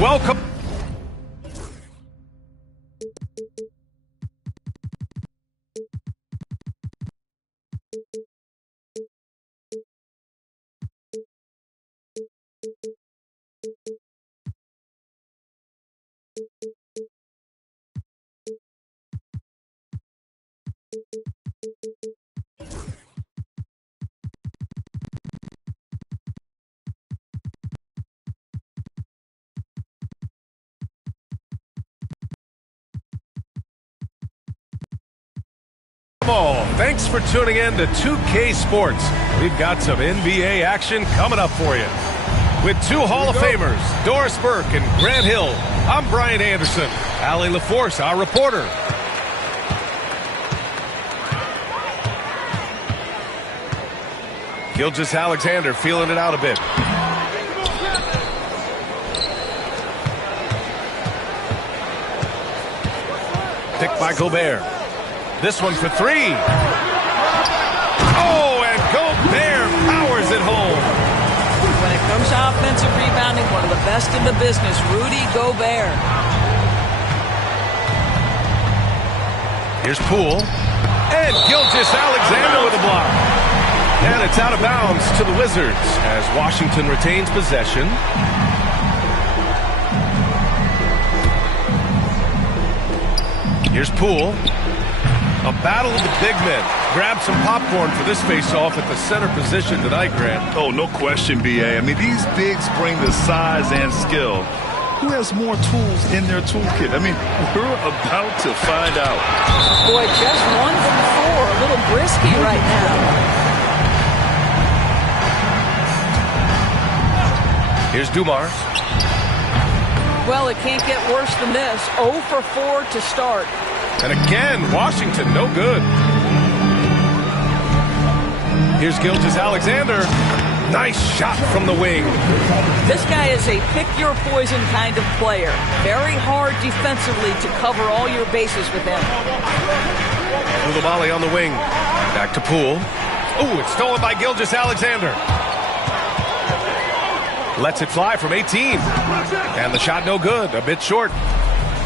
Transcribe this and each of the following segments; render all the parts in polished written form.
welcome. Thanks for tuning in to 2K Sports. We've got some NBA action coming up for you. With two Hall of Famers, Doris Burke and Grant Hill, I'm Brian Anderson. Allie LaForce, our reporter. Gilgeous-Alexander feeling it out a bit. Picked by Gobert. This one for three. Oh, and Gobert powers it home. When it comes to offensive rebounding, one of the best in the business, Rudy Gobert. Here's Poole. And Gilgeous-Alexander with a block. And it's out of bounds to the Wizards as Washington retains possession. Here's Poole. A battle of the big men. Grab some popcorn for this face-off at the center position tonight, Grant. Oh, no question, B.A. I mean, these bigs bring the size and skill. Who has more tools in their toolkit? I mean, we're about to find out. Boy, just 1 from 4. A little brisky right now. Here's Dumars. Well, it can't get worse than this. 0 for 4 to start. And again, Washington, no good. Here's Gilgeous-Alexander. Nice shot from the wing. This guy is a pick-your-poison kind of player. Very hard defensively to cover all your bases with him. Coulibaly on the wing. Back to Poole. Ooh, it's stolen by Gilgeous-Alexander. Lets it fly from 18. And the shot no good, a bit short.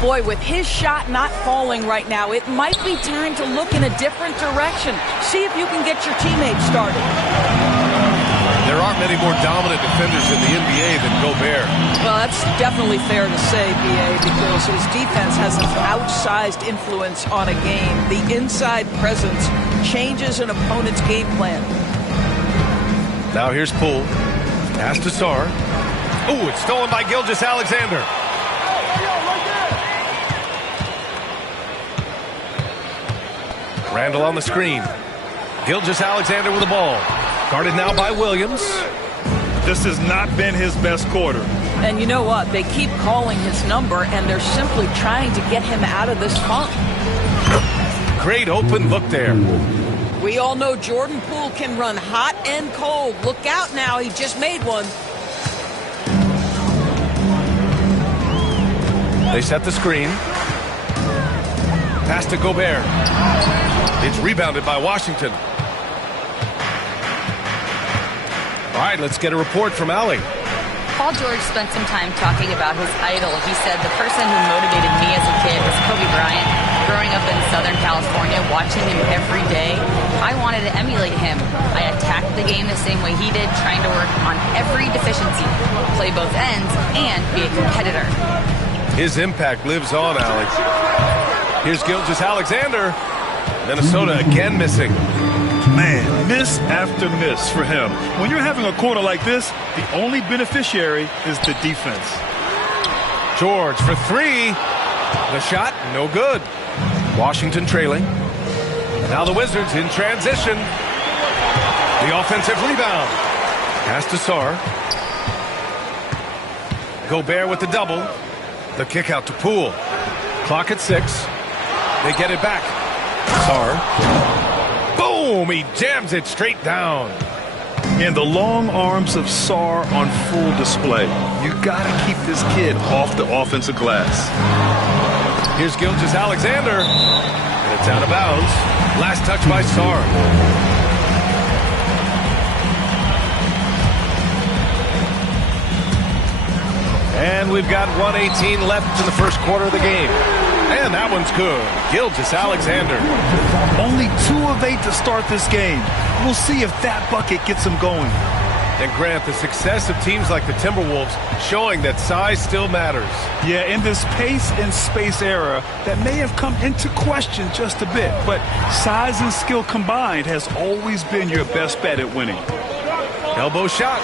Boy, with his shot not falling right now, it might be time to look in a different direction. See if you can get your teammates started. There aren't many more dominant defenders in the NBA than Gobert. Well, that's definitely fair to say, B.A., because his defense has an outsized influence on a game. The inside presence changes an opponent's game plan. Now here's Poole. Pass to Sarr. Ooh, it's stolen by Gilgeous-Alexander. Randall on the screen. Gilgeous-Alexander with the ball. Guarded now by Williams. This has not been his best quarter. And you know what? They keep calling his number, and they're simply trying to get him out of this funk. Great open look there. We all know Jordan Poole can run hot and cold. Look out now. He just made one. They set the screen. Pass to Gobert. It's rebounded by Washington. All right, let's get a report from Allie. Paul George spent some time talking about his idol. He said, the person who motivated me as a kid was Kobe Bryant. Growing up in Southern California, watching him every day, I wanted to emulate him. I attacked the game the same way he did, trying to work on every deficiency, play both ends, and be a competitor. His impact lives on, Allie. Here's Gilgeous-Alexander. Minnesota again missing. Man, miss after miss for him. When you're having a quarter like this, the only beneficiary is the defense. George for three. The shot, no good. Washington trailing. Now the Wizards in transition. The offensive rebound. Pass to Sarr. Gobert with the double. The kick out to Poole. Clock at 6. They get it back. Sarr. Boom! He jams it straight down. And the long arms of Sarr on full display. You gotta keep this kid off the offensive glass. Here's Gilgeous-Alexander. And it's out of bounds. Last touch by Sarr. And we've got 1:18 left in the first quarter of the game. And that one's good. Gilgeous-Alexander. Only 2 of 8 to start this game. We'll see if that bucket gets them going. And Grant, the success of teams like the Timberwolves showing that size still matters. Yeah, in this pace and space era, that may have come into question just a bit. But size and skill combined has always been your best bet at winning. Elbow shot.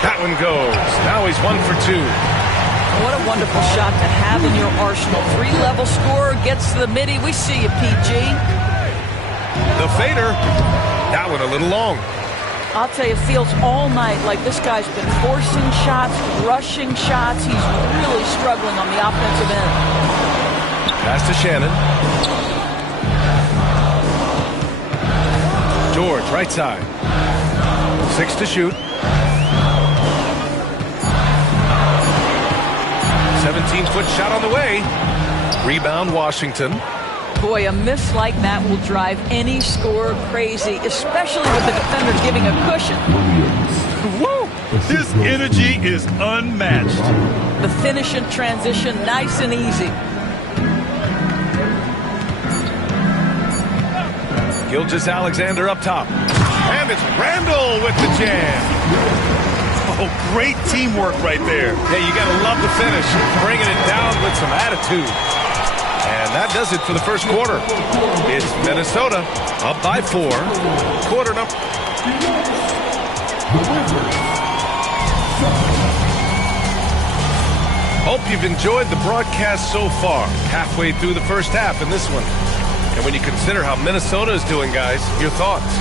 That one goes. Now he's 1 for 2. What a wonderful shot to have in your arsenal. 3-level scorer, gets to the midi. We see you, PG. The fader. That one a little long. I'll tell you, it feels all night like this guy's been forcing shots, rushing shots. He's really struggling on the offensive end. Pass to Shannon. George, right side. 6 to shoot. 17-foot shot on the way. Rebound, Washington. Boy, a miss like that will drive any scorer crazy, especially with the defender giving a cushion. Woo! This energy is unmatched. The finish in transition, nice and easy. Gilgeous-Alexander up top. And it's Randall with the jam. Oh, great teamwork right there. Hey, you got to love the finish. Bringing it down with some attitude. And that does it for the first quarter. It's Minnesota up by 4. Quarter number. Hope you've enjoyed the broadcast so far. Halfway through the first half in this one. And when you consider how Minnesota is doing, guys, your thoughts?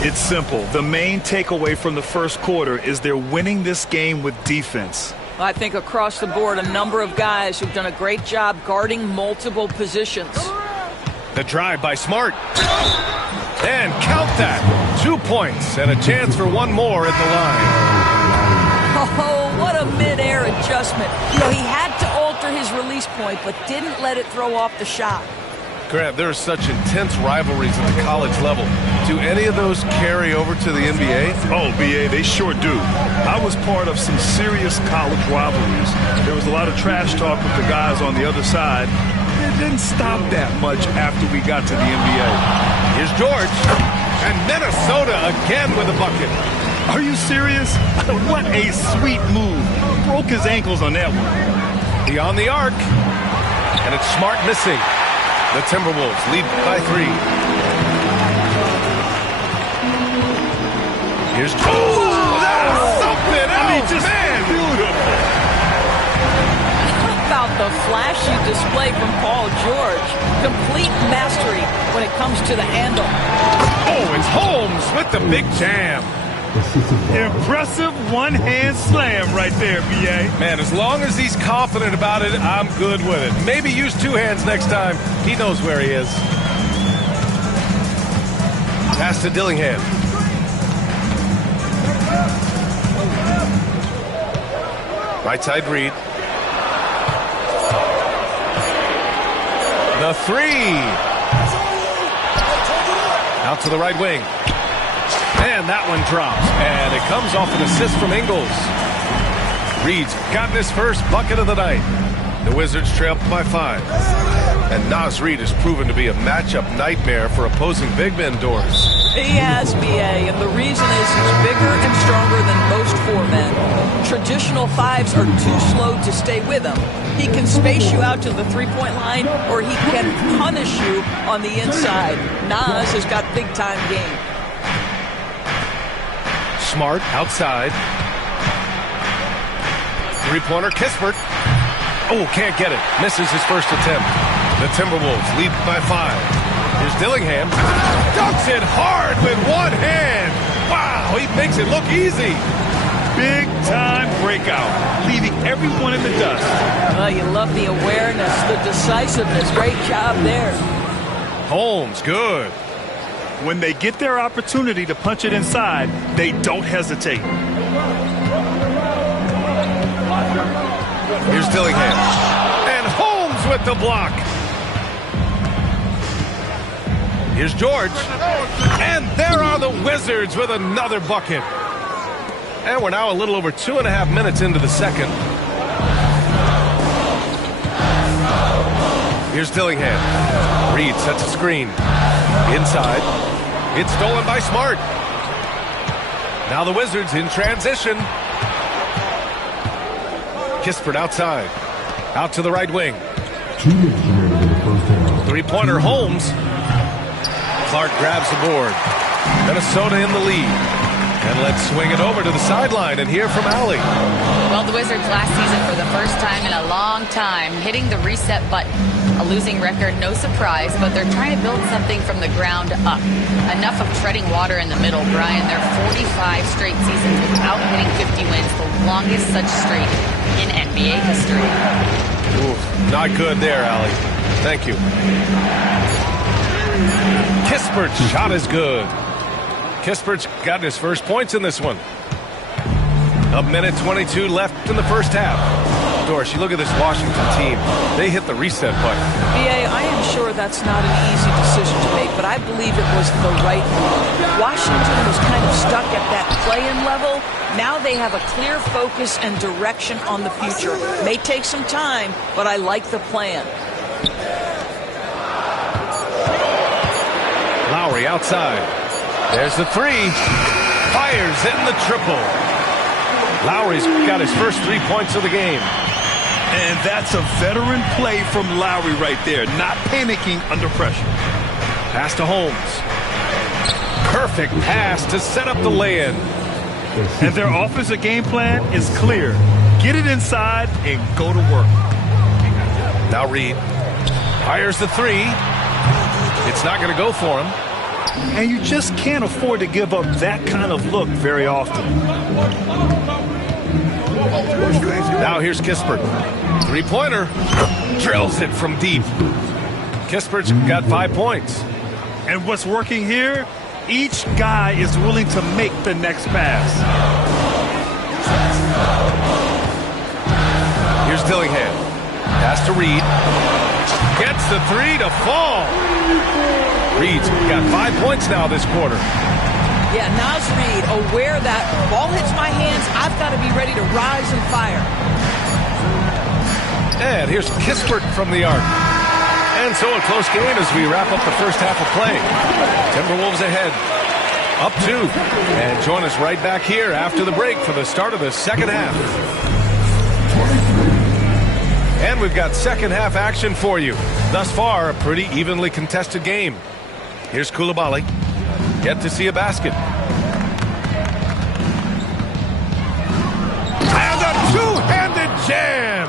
It's simple. The main takeaway from the first quarter is they're winning this game with defense. I think across the board, a number of guys who've done a great job guarding multiple positions. The drive by Smart. And count that. 2 points and a chance for one more at the line. Oh, what a mid-air adjustment. You know, he had to alter his release point, but didn't let it throw off the shot. Grant, there are such intense rivalries at the college level. Do any of those carry over to the NBA? Oh, BA, they sure do. I was part of some serious college rivalries. There was a lot of trash talk with the guys on the other side. It didn't stop that much after we got to the NBA. Here's George. And Minnesota again with a bucket. Are you serious? What a sweet move. Broke his ankles on that one. Beyond the arc. And it's Smart missing. The Timberwolves lead by 3. Here's George. Oh, that's something else, just man. Beautiful. How about the flashy display from Paul George? Complete mastery when it comes to the handle. Oh, it's Holmes with the big jam. Impressive one-hand slam right there, B.A. Man, as long as he's confident about it, I'm good with it. Maybe use 2 hands next time. He knows where he is. Pass to Dillingham. Right side Reed. The 3. Out to the right wing. And that one drops. And it comes off an assist from Ingles. Reed's gotten his first bucket of the night. The Wizards trail by 5. And Naz Reid has proven to be a matchup nightmare for opposing big men doors. He has, B.A., and the reason is he's bigger and stronger than most 4 men. Traditional 5s are too slow to stay with him. He can space you out to the three-point line, or he can punish you on the inside. Naz has got big-time game. Smart outside. Three-pointer, Kispert. Oh, can't get it. Misses his first attempt. The Timberwolves lead by 5. Here's Dillingham. Dunks it hard with one hand. Wow, he makes it look easy. Big-time breakout, leaving everyone in the dust. Well, you love the awareness, the decisiveness. Great job there. Holmes, good. When they get their opportunity to punch it inside, they don't hesitate. Here's Dillingham. And Holmes with the block. Here's George. And there are the Wizards with another bucket. And we're now a little over 2.5 minutes into the second. Here's Dillingham. Reed sets a screen. Inside. It's stolen by Smart. Now the Wizards in transition. Kispert outside. Out to the right wing. 2 minutes remaining in the first half. Three-pointer Holmes. Clark grabs the board. Minnesota in the lead. And let's swing it over to the sideline and hear from Allie. Well, the Wizards last season for the first time in a long time hitting the reset button. A losing record, no surprise, but they're trying to build something from the ground up. Enough of treading water in the middle, Brian. They're 45 straight seasons without hitting 50 wins, the longest such streak in NBA history. Ooh, not good there, Allie. Thank you. Kispert's shot is good. Kispert's got his first points in this one. A minute 22 left in the first half. Doris, you look at this Washington team. They hit the reset button. BA, I am sure that's not an easy decision to make, but I believe it was the right move. Washington was kind of stuck at that play-in level. Now they have a clear focus and direction on the future. May take some time, but I like the plan. Lowry outside. There's the three. Fires in the triple. Lowry's got his first 3 points of the game. And that's a veteran play from Lowry right there. Not panicking under pressure. Pass to Holmes. Perfect pass to set up the lay-in. And their offensive game plan is clear. Get it inside and go to work. Now Reed fires the three. It's not going to go for him. And you just can't afford to give up that kind of look very often. Now here's Kispert. Three-pointer. Drills it from deep. Kispert's got 5 points. And what's working here? Each guy is willing to make the next pass. Here's Dillingham. Pass to Reed. Gets the three to fall. Reed's got 5 points now this quarter. Yeah, Naz Reid, aware that ball hits my hands, I've got to be ready to rise and fire. And here's Kispert from the arc. And so a close game as we wrap up the first half of play. Timberwolves ahead, up 2. And join us right back here after the break for the start of the second half. And we've got second half action for you. Thus far, a pretty evenly contested game. Here's Coulibaly. Yet to see a basket. And a two-handed jam.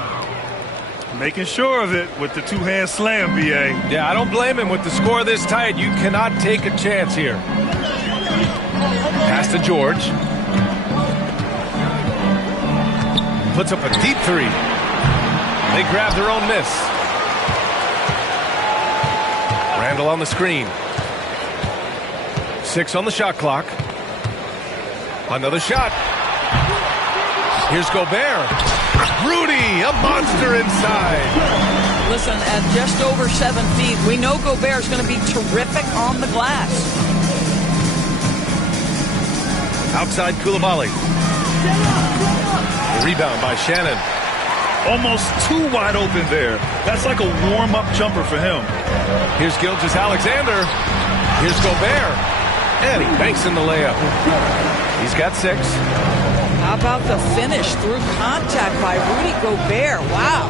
Making sure of it with the two-hand slam, BA. Yeah, I don't blame him with the score this tight. You cannot take a chance here. Pass to George. Puts up a deep three. They grab their own miss. Randall on the screen. 6 on the shot clock. Another shot. Here's Gobert. Rudy, a monster inside. Listen, at just over 7 feet, we know Gobert is going to be terrific on the glass. Outside Coulibaly. The rebound by Shannon. Almost too wide open there. That's like a warm-up jumper for him. Here's Gilgeous-Alexander. Here's Gobert. And he banks in the layup. He's got 6. How about the finish through contact by Rudy Gobert? Wow.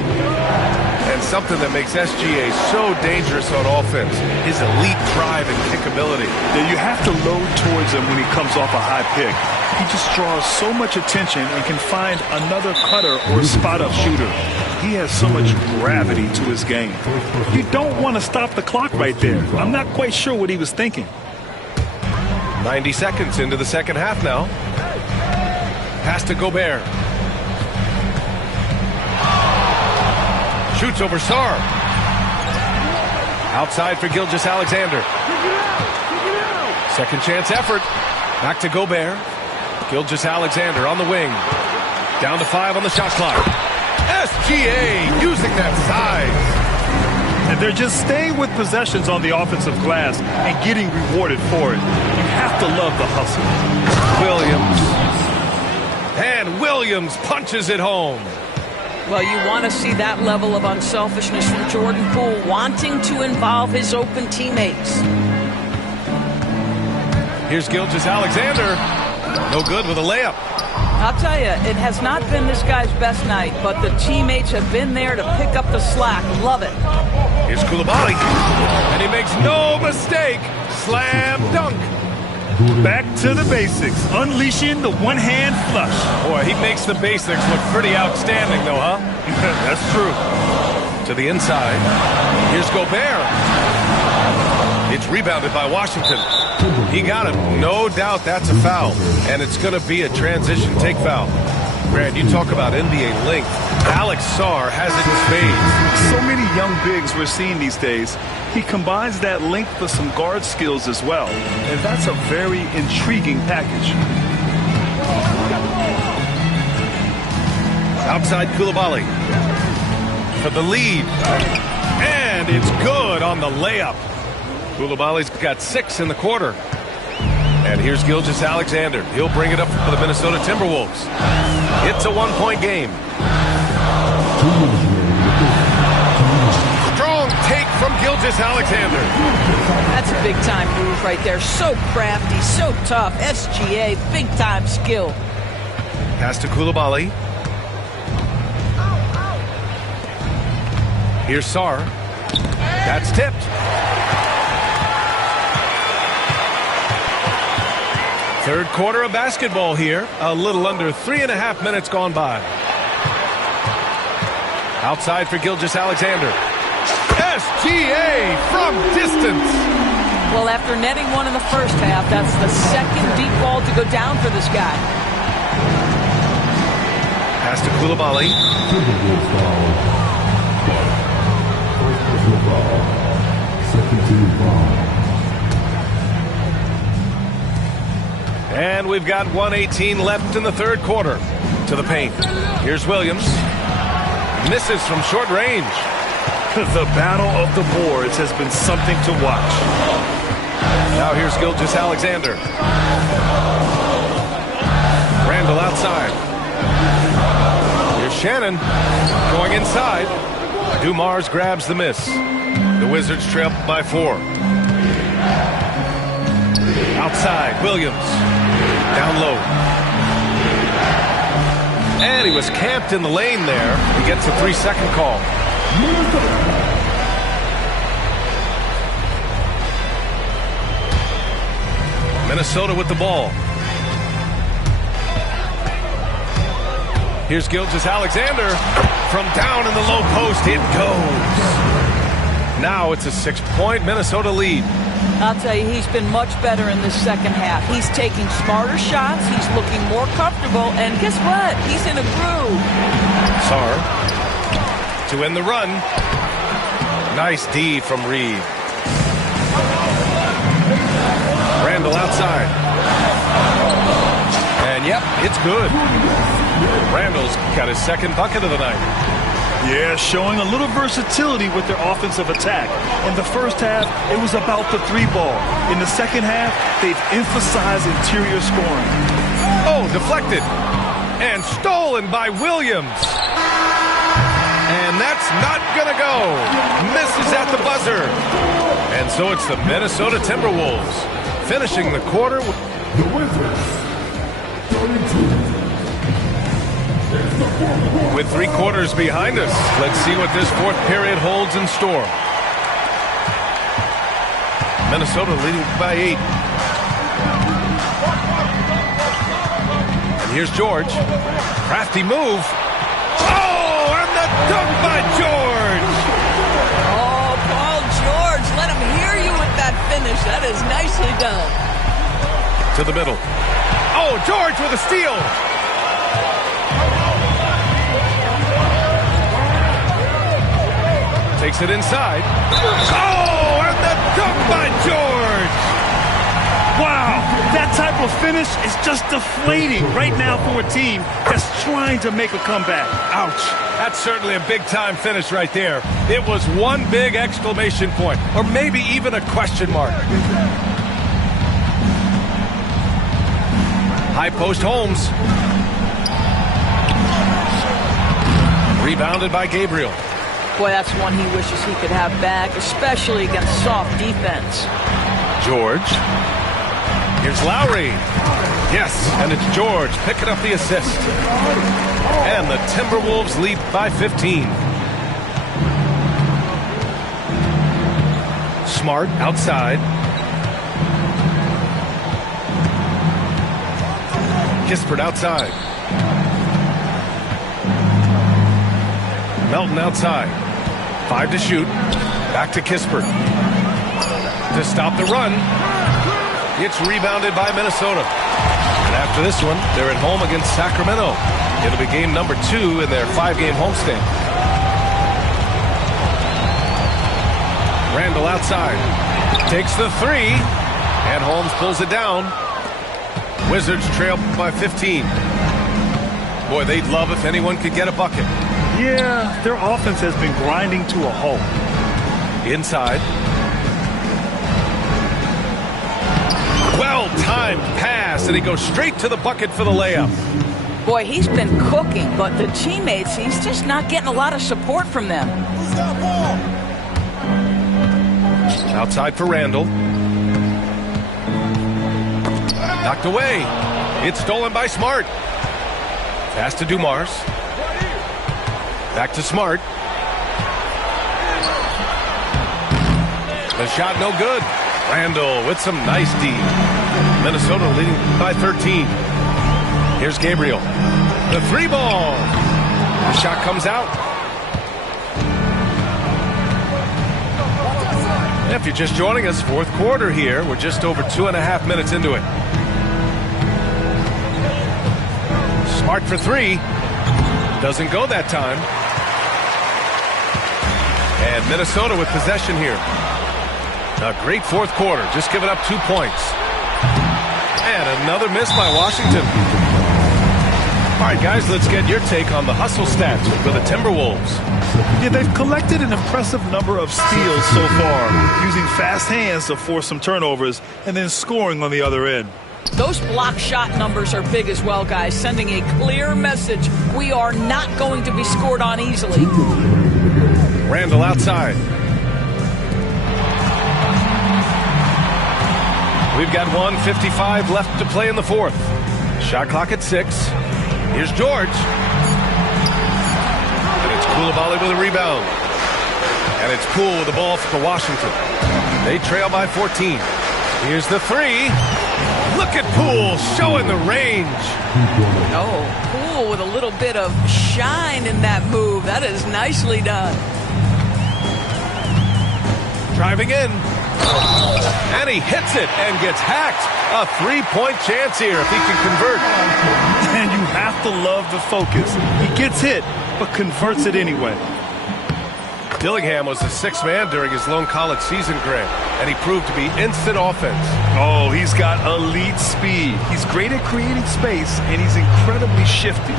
And something that makes SGA so dangerous on offense, his elite drive and kickability. Yeah, you have to load towards him when he comes off a high pick. He just draws so much attention and can find another cutter or spot-up shooter. He has so much gravity to his game. You don't want to stop the clock right there. I'm not quite sure what he was thinking. 90 seconds into the second half now. Pass to Gobert. Shoots over Sarr. Outside for Gilgeous-Alexander. Second chance effort. Back to Gobert. Gilgeous-Alexander on the wing. Down to 5 on the shot clock. SGA using that size. And they're just staying with possessions on the offensive glass and getting rewarded for it. You have to love the hustle. Williams. And Williams punches it home. Well, you want to see that level of unselfishness from Jordan Poole, wanting to involve his open teammates. Here's Gilgeous-Alexander. No good with a layup. I'll tell you, it has not been this guy's best night, but the teammates have been there to pick up the slack. Love it. Here's Coulibaly. And he makes no mistake. Slam dunk. Back to the basics, unleashing the one-hand flush. Boy, he makes the basics look pretty outstanding, though, huh? That's true. To the inside. Here's Gobert. It's rebounded by Washington. He got it. No doubt that's a foul. And it's going to be a transition take foul. Grant, you talk about NBA length. Alex Sarr has it in spades. So many young bigs we're seeing these days. He combines that length with some guard skills as well. And that's a very intriguing package. Outside Coulibaly. For the lead. And it's good on the layup. Coulibaly's got 6 in the quarter. And here's Gilgeous-Alexander. He'll bring it up for the Minnesota Timberwolves. It's a 1-point game. Strong take from Gilgeous-Alexander. That's a big-time move right there. So crafty, so tough. SGA, big-time skill. Pass to Coulibaly. Here's Sarr. That's tipped. Third quarter of basketball here. A little under 3.5 minutes gone by. Outside for Gilgeous-Alexander. SGA from distance. Well, after netting one in the first half, that's the second deep ball to go down for this guy. Pass to Coulibaly. Timberwolves foul. First personal foul. Second team foul. And we've got 1:18 left in the third quarter. To the paint. Here's Williams. Misses from short range. The battle of the boards has been something to watch. Now here's Gilgeous-Alexander. Randall outside. Here's Shannon going inside. Dumars grabs the miss. The Wizards trail by 4. Outside, Williams. Down low. And he was camped in the lane there. He gets a 3-second call. Minnesota with the ball. Here's Gilgeous-Alexander. From down in the low post, it goes. Now it's a 6-point Minnesota lead. I'll tell you, he's been much better in this second half. He's taking smarter shots. He's looking more comfortable. And guess what? He's in a groove. Sarr to end the run. Nice D from Reed. Randall outside. And yep, it's good. Randall's got his second bucket of the night. Yeah, showing a little versatility with their offensive attack. In the first half, it was about the 3-ball. In the second half, they've emphasized interior scoring. Oh, deflected. And stolen by Williams. And that's not going to go. Misses at the buzzer. And so it's the Minnesota Timberwolves finishing the quarter. The Wizards. 32. With 3 quarters behind us, let's see what this fourth period holds in store. Minnesota leading by 8. And here's George. Crafty move. Oh, and the dunk by George. Oh, Paul George, let him hear you with that finish. That is nicely done. To the middle. Oh, George with a steal. Takes it inside. Oh, and the dunk by George. Wow, that type of finish is just deflating right now for a team that's trying to make a comeback. Ouch. That's certainly a big-time finish right there. It was one big exclamation point, or maybe even a question mark. High post Holmes. Rebounded by Gabriel. Boy, that's one he wishes he could have back, especially against soft defense. George. Here's Lowry. Yes, and it's George picking up the assist. And the Timberwolves lead by 15. Smart outside. Kispert outside. Melton outside. 5 to shoot. Back to Kispert. To stop the run. It's rebounded by Minnesota. And after this one, they're at home against Sacramento. It'll be game number 2 in their 5-game homestand. Randall outside. Takes the 3. And Holmes pulls it down. Wizards trail by 15. Boy, they'd love if anyone could get a bucket. Yeah, their offense has been grinding to a halt. Inside. Well-timed pass, and he goes straight to the bucket for the layup. Boy, he's been cooking, but the teammates, he's just not getting a lot of support from them. Outside for Randall. Knocked away. It's stolen by Smart. Pass to Dumars. Back to Smart. The shot no good. Randall with some nice D. Minnesota leading by 13. Here's Gabriel. The 3 ball. The shot comes out. If you're just joining us, 4th quarter here. We're just over 2.5 minutes into it. Smart for 3. Doesn't go that time. And Minnesota with possession here. A great 4th quarter, just giving up 2 points. And another miss by Washington. All right, guys, let's get your take on the hustle stats for the Timberwolves. Yeah, they've collected an impressive number of steals so far, using fast hands to force some turnovers and then scoring on the other end. Those block shot numbers are big as well, guys, sending a clear message. We are not going to be scored on easily. Randall outside. We've got 1:55 left to play in the 4th. Shot clock at 6. Here's George. And it's Coulibaly with a rebound. And it's Poole with the ball for Washington. They trail by 14. Here's the 3. Look at Poole showing the range. Oh, Poole with a little bit of shine in that move. That is nicely done. Driving in. And he hits it and gets hacked. A 3-point chance here if he can convert. And you have to love the focus. He gets hit, but converts it anyway. Dillingham was the 6th man during his lone college season, Greg, and he proved to be instant offense. Oh, he's got elite speed. He's great at creating space, and he's incredibly shifty.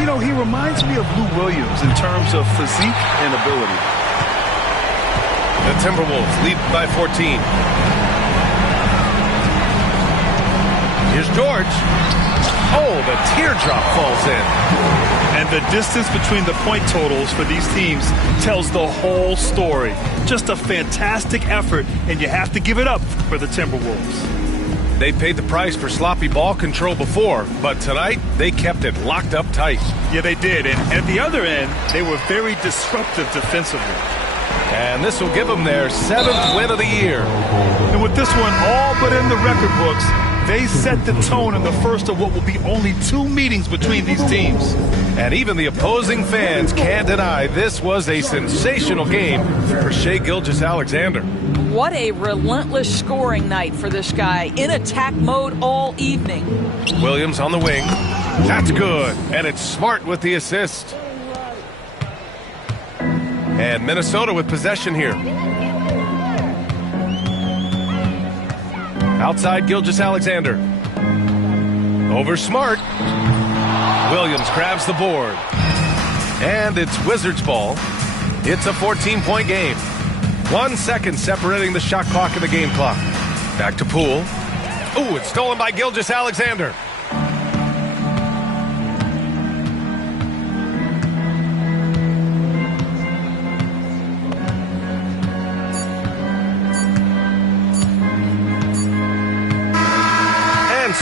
You know, he reminds me of Lou Williams in terms of physique and ability. The Timberwolves lead by 14. Here's George. Oh, the teardrop falls in. And the distance between the point totals for these teams tells the whole story. Just a fantastic effort, and you have to give it up for the Timberwolves. They paid the price for sloppy ball control before, but tonight they kept it locked up tight. Yeah, they did. And at the other end, they were very disruptive defensively. And this will give them their 7th win of the year. And with this one all but in the record books, they set the tone in the first of what will be only 2 meetings between these teams. And even the opposing fans can't deny this was a sensational game for Shai Gilgeous-Alexander. What a relentless scoring night for this guy. In attack mode all evening. Williams on the wing. That's good. And it's Smart with the assist. And Minnesota with possession here. Outside Gilgeous-Alexander. Over Smart. Williams grabs the board. And it's Wizards ball. It's a 14-point game. 1 second separating the shot clock and the game clock. Back to Poole. Ooh, it's stolen by Gilgeous-Alexander.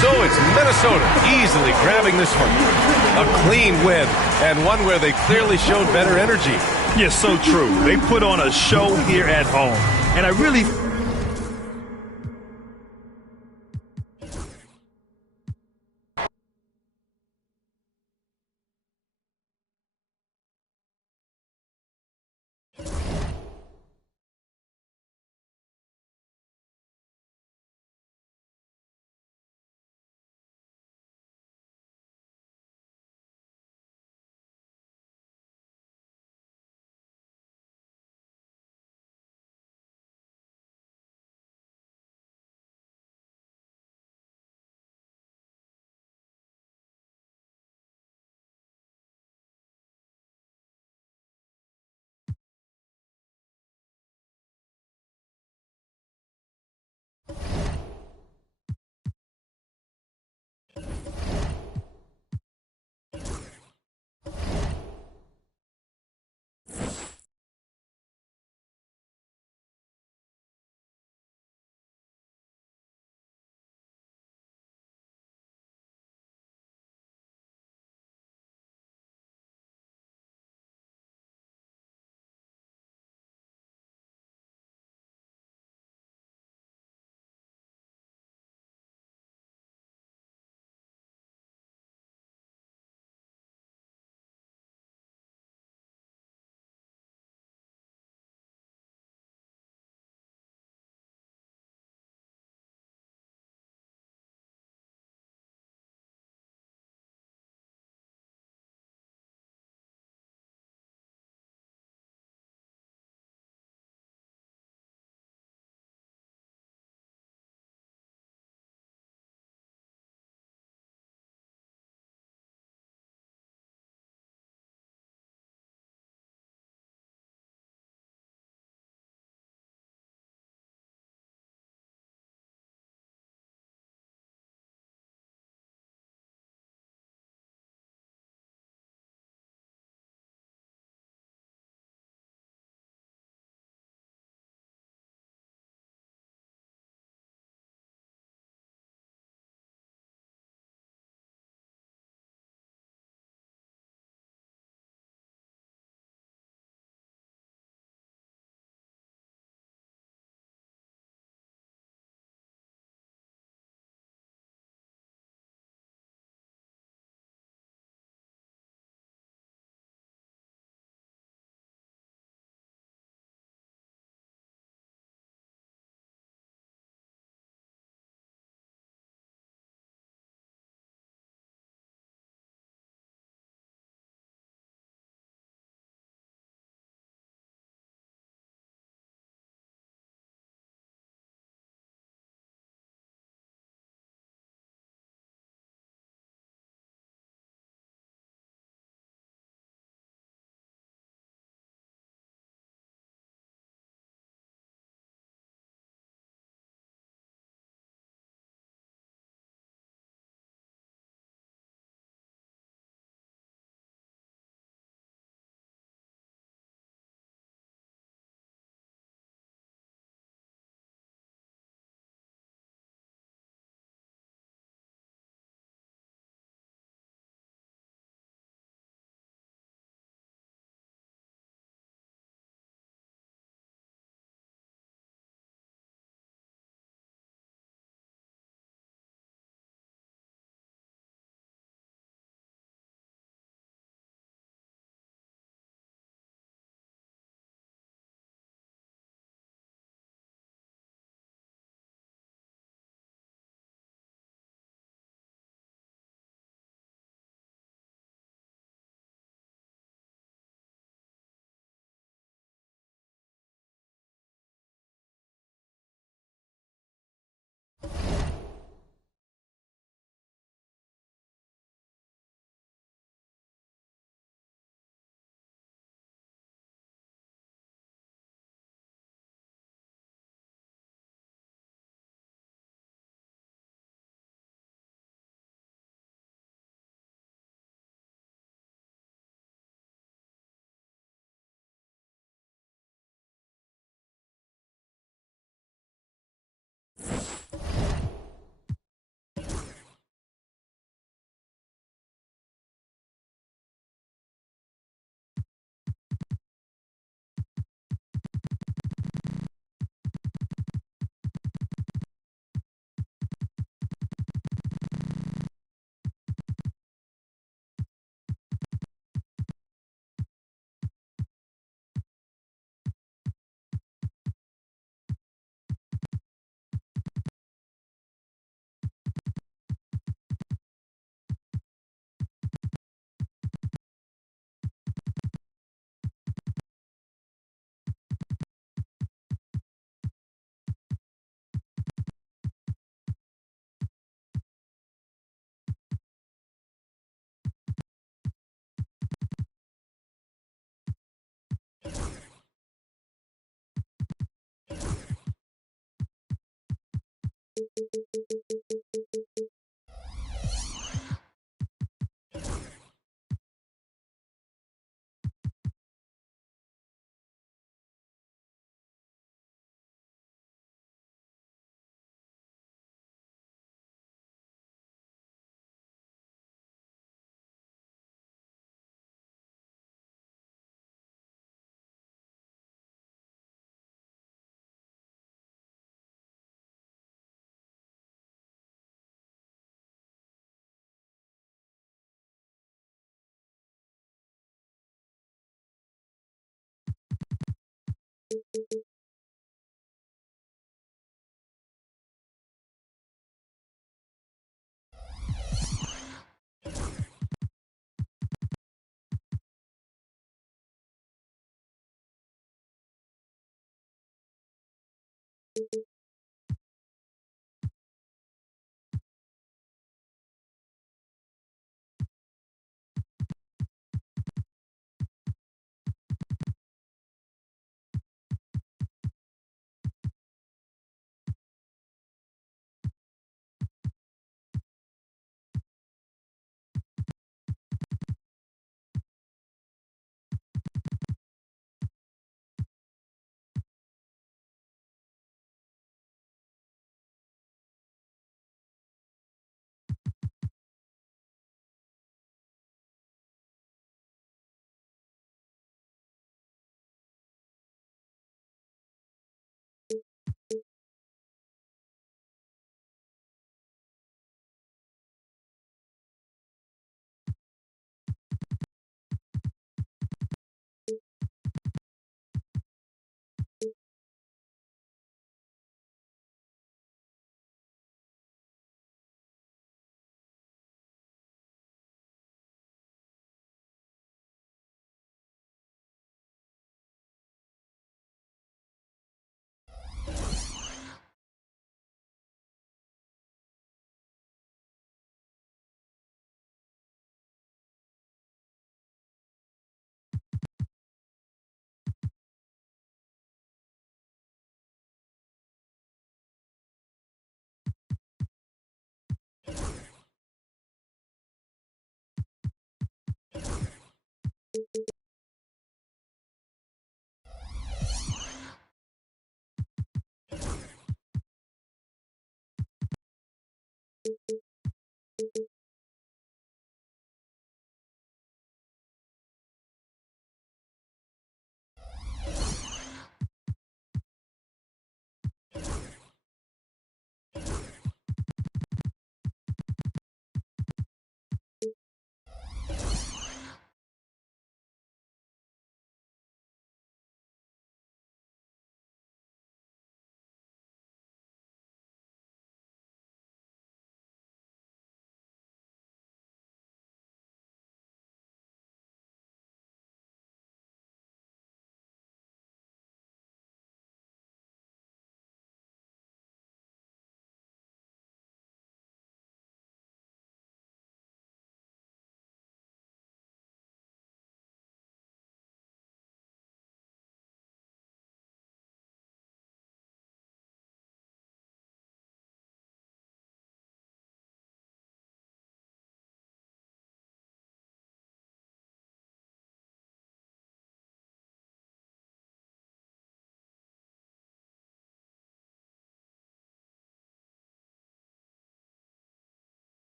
so it's Minnesota easily grabbing this one. A clean win, and one where they clearly showed better energy. Yes, so true. They put on a show here at home. And I really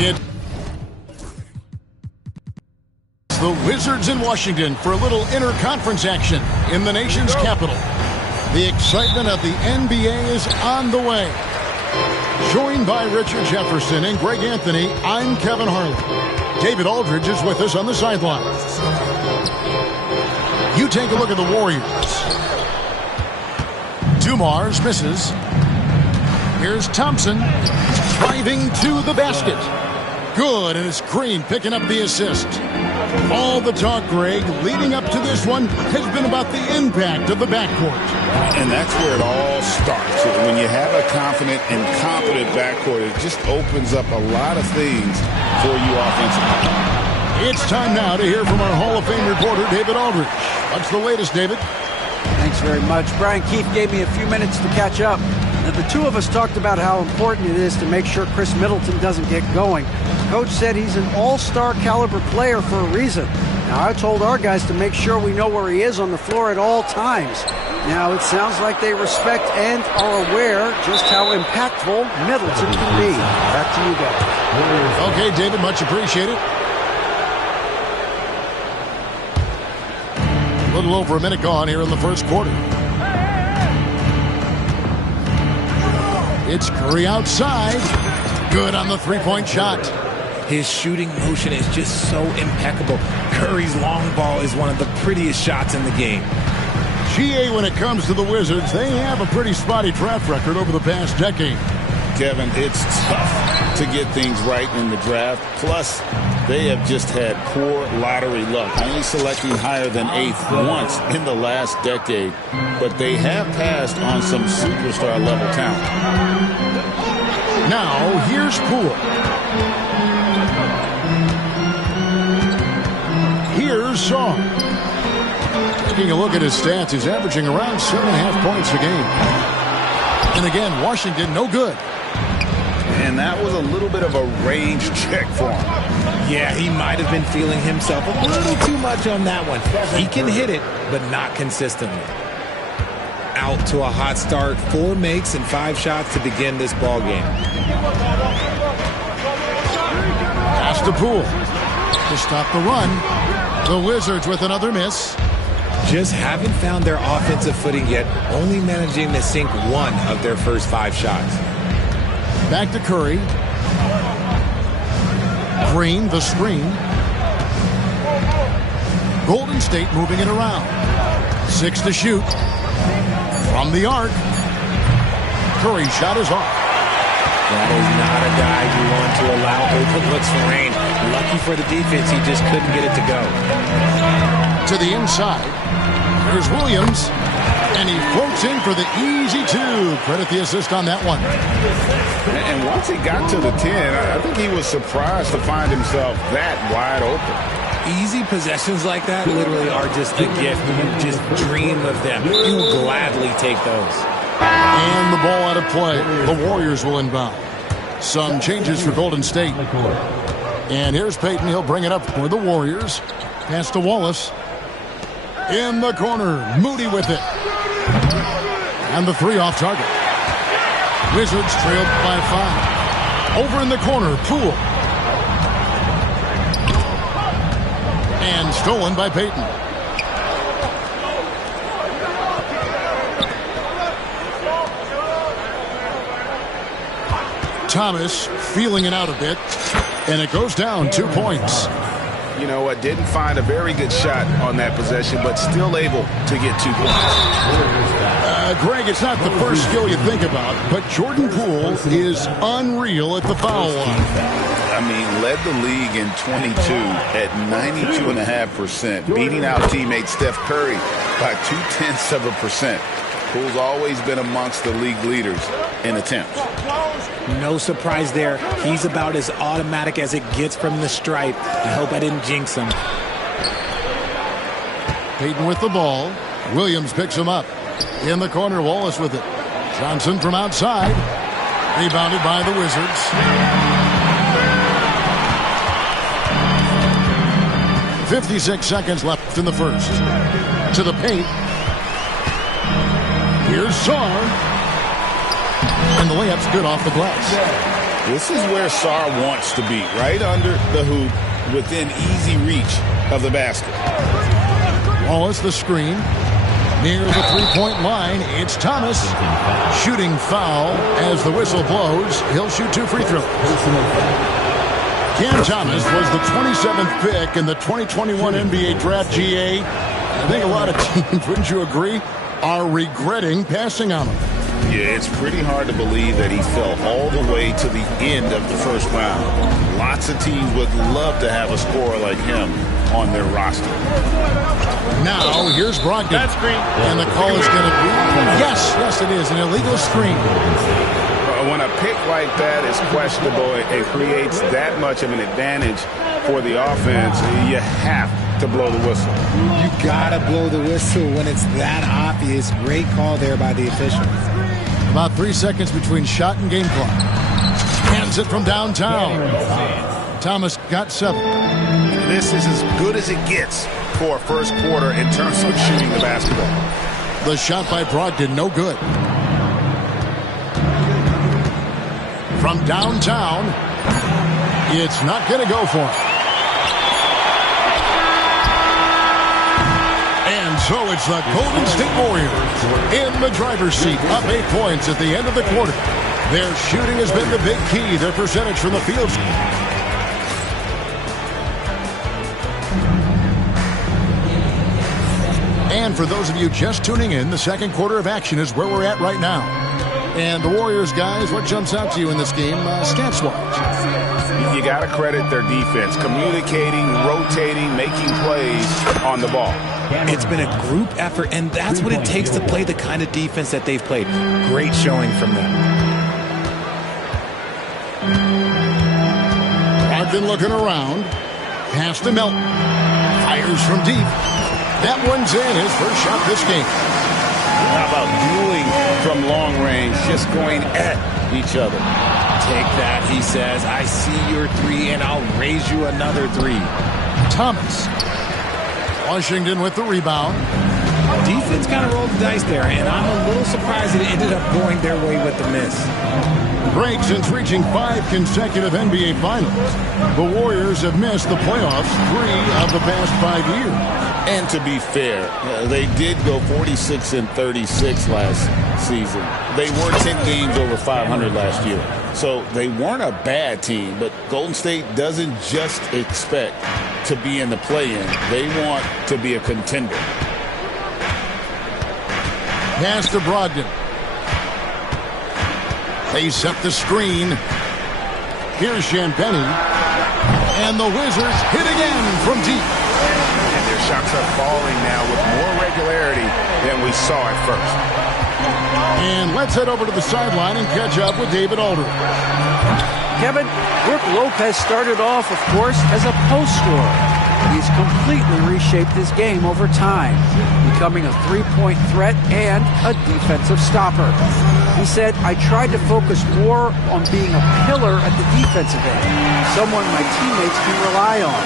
It's the Wizards in Washington for a little interconference action in the nation's capital. The excitement of the NBA is on the way. Joined by Richard Jefferson and Greg Anthony, I'm Kevin Harlan. David Aldridge is with us on the sideline. You take a look at the Warriors. Dumars misses. Here's Thompson driving to the basket. Good, and it's Green picking up the assist. All the talk, Greg, leading up to this one has been about the impact of the backcourt. And that's where it all starts. When you have a confident and competent backcourt, it just opens up a lot of things for you offensively. It's time now to hear from our Hall of Fame reporter, David Aldridge. What's the latest, David? Thanks very much. Brian Keefe gave me a few minutes to catch up. Now, the two of us talked about how important it is to make sure Chris Middleton doesn't get going. Coach said he's an all-star caliber player for a reason. Now, I told our guys to make sure we know where he is on the floor at all times. Now, it sounds like they respect and are aware just how impactful Middleton can be. Back to you guys. Okay, David, much appreciated. A little over a minute gone here in the first quarter. It's Curry outside. Good on the three-point shot. His shooting motion is just so impeccable. Curry's long ball is one of the prettiest shots in the game. GA, when it comes to the Wizards, they have a pretty spotty track record over the past decade. Kevin, it's tough to get things right in the draft. Plus, they have just had poor lottery luck, only selecting higher than 8th once in the last decade. But they have passed on some superstar-level talent. Now, here's Poole. Here's Shaw. Taking a look at his stats, he's averaging around 7.5 points a game. And again, Washington, no good. And that was a little bit of a range check for him. Yeah, he might have been feeling himself a little too much on that one. He can hit it, but not consistently. Out to a hot start, 4 makes and 5 shots to begin this ball game. Pass to Poole to stop the run. The Wizards with another miss. Just haven't found their offensive footing yet, only managing to sink 1 of their first 5 shots. Back to Curry. Green, the screen. Golden State moving it around. 6 to shoot. From the arc. Curry's shot is off. That is not a guy you want to allow open looks for rain. Lucky for the defense, he just couldn't get it to go. To the inside. There's Williams. And he floats in for the easy 2. Credit the assist on that one. And once he got to the 10, I think he was surprised to find himself that wide open. Easy possessions like that literally are just a gift. You just dream of them. You gladly take those. And the ball out of play. The Warriors will inbound. Some changes for Golden State. And here's Payton. He'll bring it up for the Warriors. Pass to Wallace. In the corner. Moody with it. And the 3 off target. Wizards trailed by 5. Over in the corner. Poole. And stolen by Payton. Thomas feeling it out a bit. And it goes down 2 points. You know what? Didn't find a very good shot on that possession, but still able to get 2 points. Greg, it's not the first skill you think about, but Jordan Poole is unreal at the foul line. I mean, led the league in 22 at 92.5%, beating out teammate Steph Curry by 0.2%. Poole's always been amongst the league leaders in attempts. No surprise there. He's about as automatic as it gets from the stripe. I hope I didn't jinx him. Payton with the ball. Williams picks him up. In the corner, Wallace with it. Johnson from outside. Rebounded by the Wizards. .56 seconds left in the first. To the paint. Here's Sarr. And the layup's good off the glass. This is where Sarr wants to be, right under the hoop, within easy reach of the basket. Wallace the screen. Near the three-point line, it's Thomas. Shooting foul as the whistle blows. He'll shoot 2 free throws. Cam Thomas was the 27th pick in the 2021 NBA Draft. GA. I think a lot of teams, wouldn't you agree, are regretting passing on him. Yeah, it's pretty hard to believe that he fell all the way to the end of the first round. Lots of teams would love to have a scorer like him on their roster. Now, here's Brogdon. That screen. And the call is going to be, yes, it is, an illegal screen. When a pick like that is questionable and creates that much of an advantage for the offense, you have to blow the whistle. You gotta blow the whistle when it's that obvious. Great call there by the officials. About 3 seconds between shot and game clock. Hands it from downtown. Thomas got 7. This is as good as it gets for a first quarter in terms of shooting the basketball. The shot by Brogdon, no good. From downtown, it's not going to go for him. And so it's the Golden State Warriors in the driver's seat, up 8 points at the end of the quarter. Their shooting has been the big key, their percentage from the field. And for those of you just tuning in, the second quarter of action is where we're at right now. And the Warriors, guys, what jumps out to you in this game, stats-wise? You got to credit their defense, communicating, rotating, making plays on the ball. It's been a group effort, and that's what it takes to play the kind of defense that they've played. Great showing from them. Brogdon looking around. Pass to Melton. Fires from deep. That one's in, his first shot this game. How about dueling from long range, just going at each other? Take that, he says. I see your 3, and I'll raise you another 3. Thomas. Washington with the rebound. Defense kind of rolled the dice there, and I'm a little surprised that it ended up going their way with the miss. Great since reaching 5 consecutive NBA Finals. The Warriors have missed the playoffs 3 of the past 5 years. And to be fair, they did go 46-36 last season. They were 10 games over 500 last year. So they weren't a bad team, but Golden State doesn't just expect to be in the play-in. They want to be a contender. Pass to Brogdon. They set the screen. Here's Champagnie. And the Wizards hit again from deep. And their shots are falling now with more regularity than we saw at first. And let's head over to the sideline and catch up with David Aldridge. Kevin, Brook Lopez started off, of course, as a post scorer. He's completely reshaped his game over time, becoming a three-point threat and a defensive stopper. He said, I tried to focus more on being a pillar at the defensive end, someone my teammates can rely on.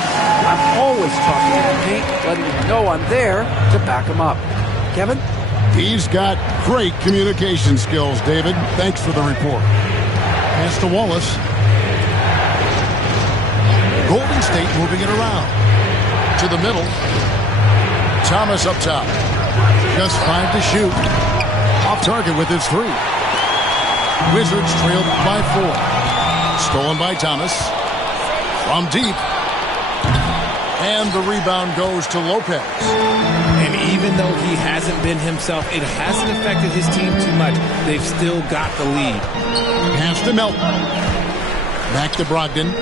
I'm always talking in the paint, letting them know I'm there to back them up. Kevin? He's got great communication skills, David. Thanks for the report. Pass to Wallace. Golden State moving it around. To the middle. Thomas up top. Just 5 to shoot. Off target with his 3. Wizards trailed by 4. Stolen by Thomas. From deep. And the rebound goes to Lopez. And even though he hasn't been himself, it hasn't affected his team too much. They've still got the lead. Pass to Melton. Back to Brogdon.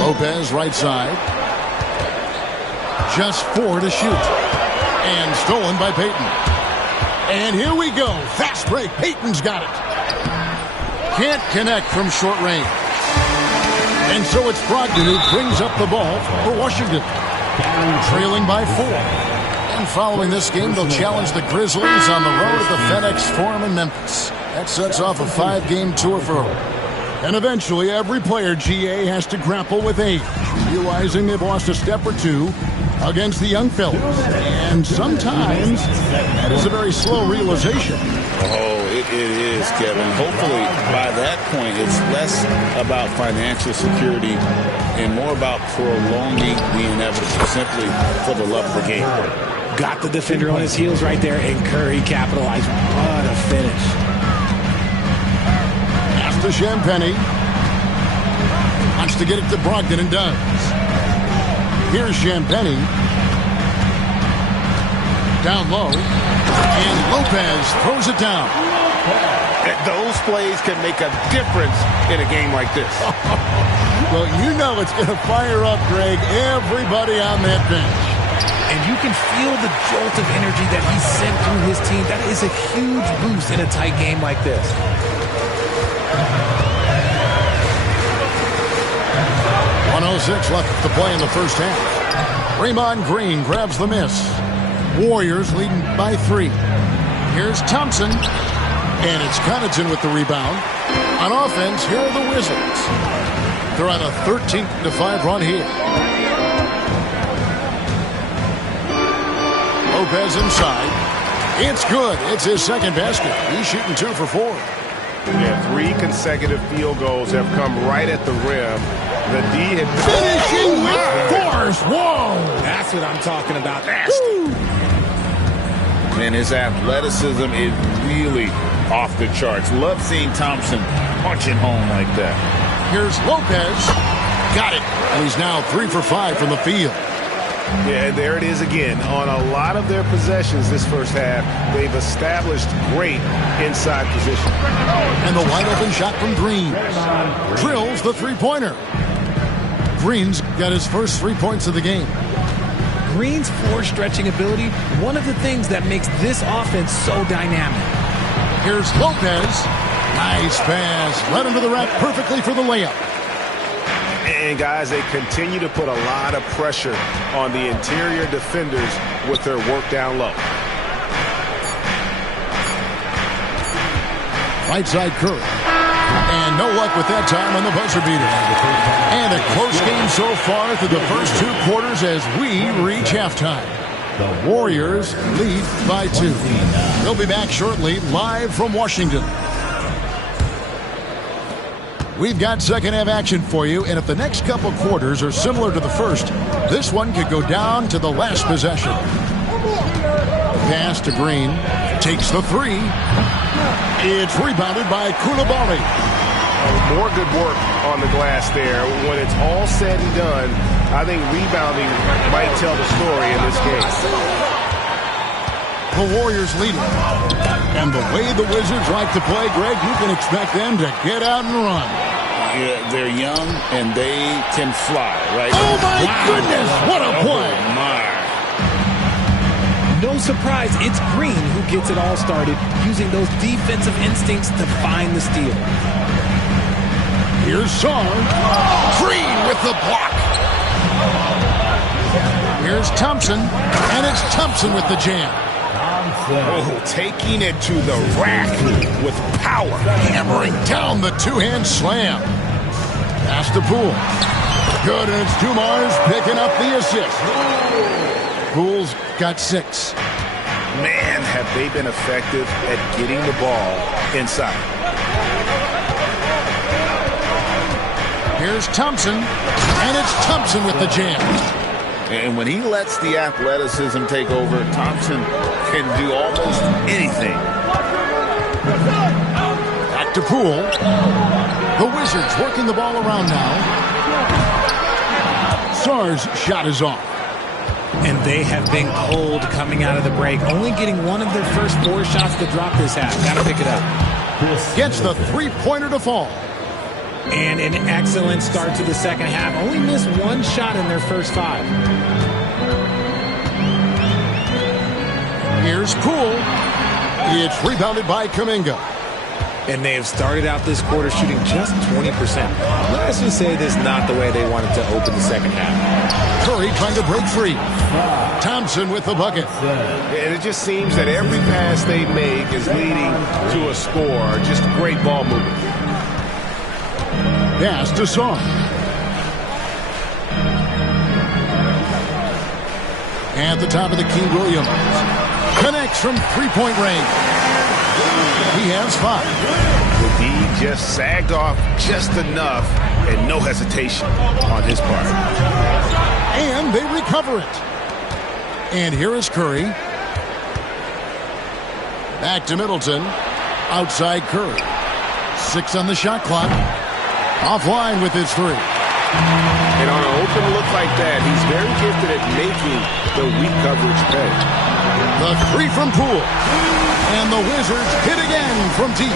Lopez right side. Just 4 to shoot. And stolen by Payton. And here we go. Fast break. Payton's got it. Can't connect from short range. And so it's Brogdon who brings up the ball for Washington. Trailing by 4. And following this game, they'll challenge the Grizzlies on the road at the FedEx Forum in Memphis. That sets off a 5-game tour for them. And eventually, every player, GA, has to grapple with age, realizing they've lost a step or 2 against the young fellas. And sometimes that is a very slow realization. Oh, it it is, Kevin. Hopefully, by that point, it's less about financial security and more about prolonging the inevitable, simply for the love of the game. Got the defender on his heels right there, and Curry capitalized. What a finish. Pass to Champagnie. Wants to get it to Brogdon and does. Here's Champagnie. Down low. And Lopez throws it down. Those plays can make a difference in a game like this. Well, you know it's going to fire up, Greg, everybody on that bench. And you can feel the jolt of energy that he sent through his team. That is a huge boost in a tight game like this. .106 left to play in the first half. Draymond Green grabs the miss. Warriors leading by 3. Here's Thompson. And it's Connaughton with the rebound. On offense, here are the Wizards. They're on a 13-5 run here. Lopez inside. It's good. It's his second basket. He's shooting 2 for 4. Yeah, 3 consecutive field goals have come right at the rim. The D had finishing with force. Whoa! That's what I'm talking about. Man, his athleticism is really off the charts. Love seeing Thompson punching home like that. Here's Lopez. Got it. And he's now 3 for 5 from the field. Yeah, and there it is again. On a lot of their possessions this first half, they've established great inside position. And the wide open shot from Green. Drills the three-pointer. Green's got his first 3 points of the game. Green's floor stretching ability, one of the things that makes this offense so dynamic. Here's Lopez. Nice pass. Led him to the rack perfectly for the layup. And guys, they continue to put a lot of pressure on the interior defenders with their work down low. Right side Curry. And no luck with that time on the buzzer beater. And a close game so far through the first 2 quarters as we reach halftime. The Warriors lead by 2. They'll be back shortly, live from Washington. We've got second half action for you, and if the next couple quarters are similar to the first, this one could go down to the last possession. Pass to Green. Takes the 3. It's rebounded by Coulibaly. More good work on the glass there. When it's all said and done, I think rebounding might tell the story in this case. The Warriors leading. And the way the Wizards like to play, Greg, you can expect them to get out and run. Yeah, they're young and they can fly, right? Oh, my goodness. What a play. Oh, my. No surprise, it's Green who gets it all started, using those defensive instincts to find the steal. Here's Sarr. Green with the block. Here's Thompson, and it's Thompson with the jam. Oh, taking it to the rack with power. Hammering down the two-hand slam. Pass to Poole. Good, and it's Dumars picking up the assist. Poole's got 6. Man, have they been effective at getting the ball inside. Here's Thompson, and it's Thompson with the jam. And when he lets the athleticism take over, Thompson can do almost anything. Back to Poole. The Wizards working the ball around now. Sarr's shot is off. And they have been cold coming out of the break, only getting one of their first 4 shots to drop this half. Got to pick it up. Gets the three-pointer to fall. And an excellent start to the second half. Only missed 1 shot in their first 5. Here's Poole. It's rebounded by Kuminga. And they have started out this quarter shooting just 20%. Let's just say this is not the way they wanted to open the second half. Curry trying to break free. Thompson with the bucket. And it just seems that every pass they make is leading to a score. Just great ball movement. Pass to Sarr. At the top of the key, Williams connects from three-point range. He has 5. The D just sagged off just enough and no hesitation on his part. And they recover it. And here is Curry. Back to Middleton. Outside Curry. 6 on the shot clock. Offline with his 3. And on an open look like that, he's very gifted at making the weak coverage pay. The 3 from Poole. And the Wizards hit again from deep.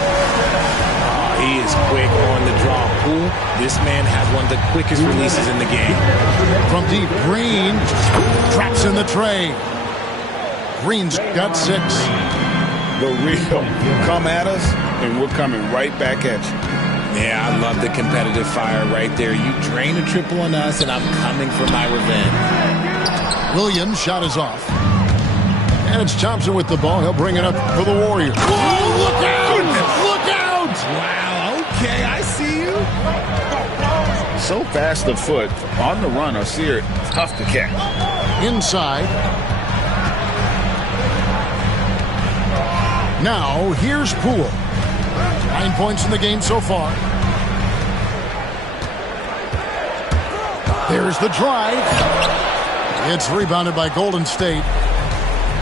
He is quick on the draw. Poole, this man has one of the quickest releases in the game. From deep, Green traps in the tray. Green's got 6. The real come at us, and we're coming right back at you. Yeah, I love the competitive fire right there. You drain a triple on us, and I'm coming for my revenge. Williams' shot is off. And it's Thompson with the ball. He'll bring it up for the Warriors. Whoa, look out! Look out! Wow, okay, I see you. So fast of foot, on the run, Osir, tough to catch. Inside. Now, here's Poole. 9 points in the game so far. There's the drive. It's rebounded by Golden State.